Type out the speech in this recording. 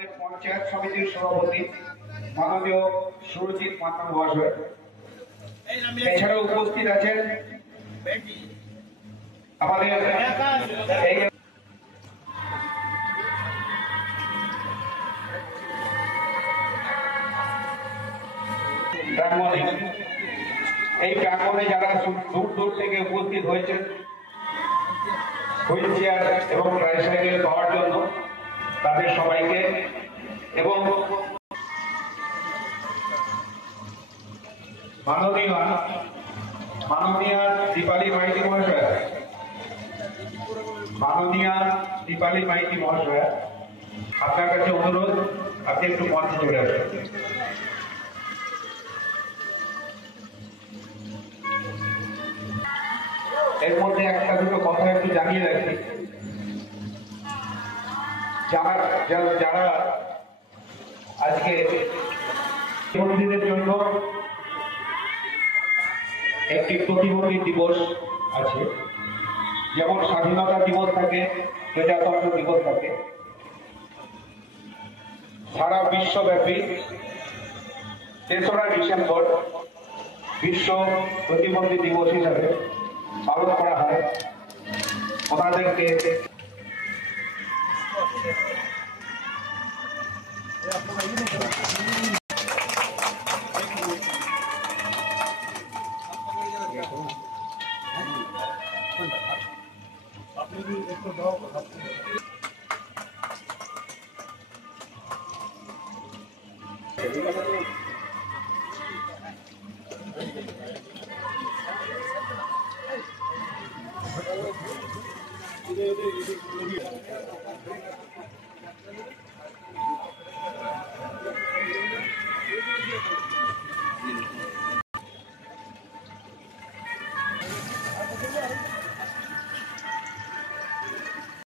আমাদের পঞ্চায়েত সমিতির সভাপতি মাননীয় সুরজিৎ মান্না মহাশয়। এছাড়াও উপস্থিত আছেন আমাদের এই প্রাঙ্গণে যারা দূর দূর থেকে উপস্থিত হয়েছেন হুইল চেয়ার এবং ট্রাইসাইকেল পাওয়ার জন্য তাদের সবাইকে, এবং মাননীয়া দীপালি মাইতি মহাশয়া, আপনার কাছে অনুরোধ আপনি একটু মঞ্চে চলে আসবেন। এর মধ্যে একটা দুটো কথা একটু জানিয়ে রাখি। যারা আজকে প্রতিবন্ধীদের জন্য একটি প্রতিবন্ধী দিবস আছে, যেমন স্বাধীনতা দিবস থাকে, প্রজাতন্ত্র দিবস থাকে, সারা বিশ্বব্যাপী ৩রা ডিসেম্বর বিশ্ব প্রতিবন্ধী দিবস হিসাবে পালন করা হয়। ওনাদেরকে